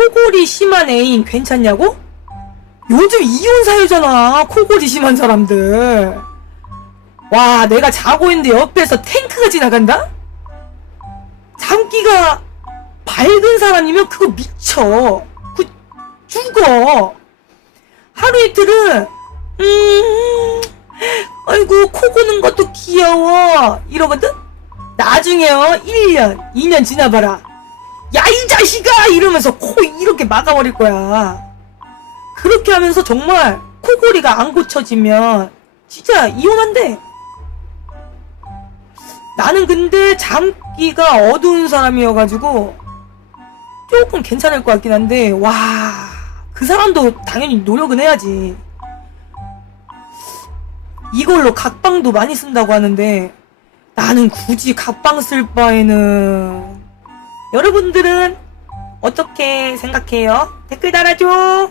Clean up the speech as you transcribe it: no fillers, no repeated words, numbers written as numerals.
코골이 심한 애인 괜찮냐고? 요즘 이혼 사유잖아, 코골이 심한 사람들. 와, 내가 자고 있는데 옆에서 탱크가 지나간다? 잠기가 밝은 사람이면 그거 미쳐. 그 죽어. 하루 이틀은 아이고 코 고는 것도 귀여워 이러거든? 나중에요 1년 2년 지나봐라. 야 이 자식아 이러면서 코 이렇게 막아버릴 거야. 그렇게 하면서 정말 코골이가 안 고쳐지면 진짜 이혼한대. 나는 근데 잠기가 어두운 사람이어가지고 조금 괜찮을 것 같긴 한데, 와, 그 사람도 당연히 노력은 해야지. 이걸로 각방도 많이 쓴다고 하는데 나는 굳이 각방 쓸 바에는. 여러분들은 어떻게 생각해요? 댓글 달아줘.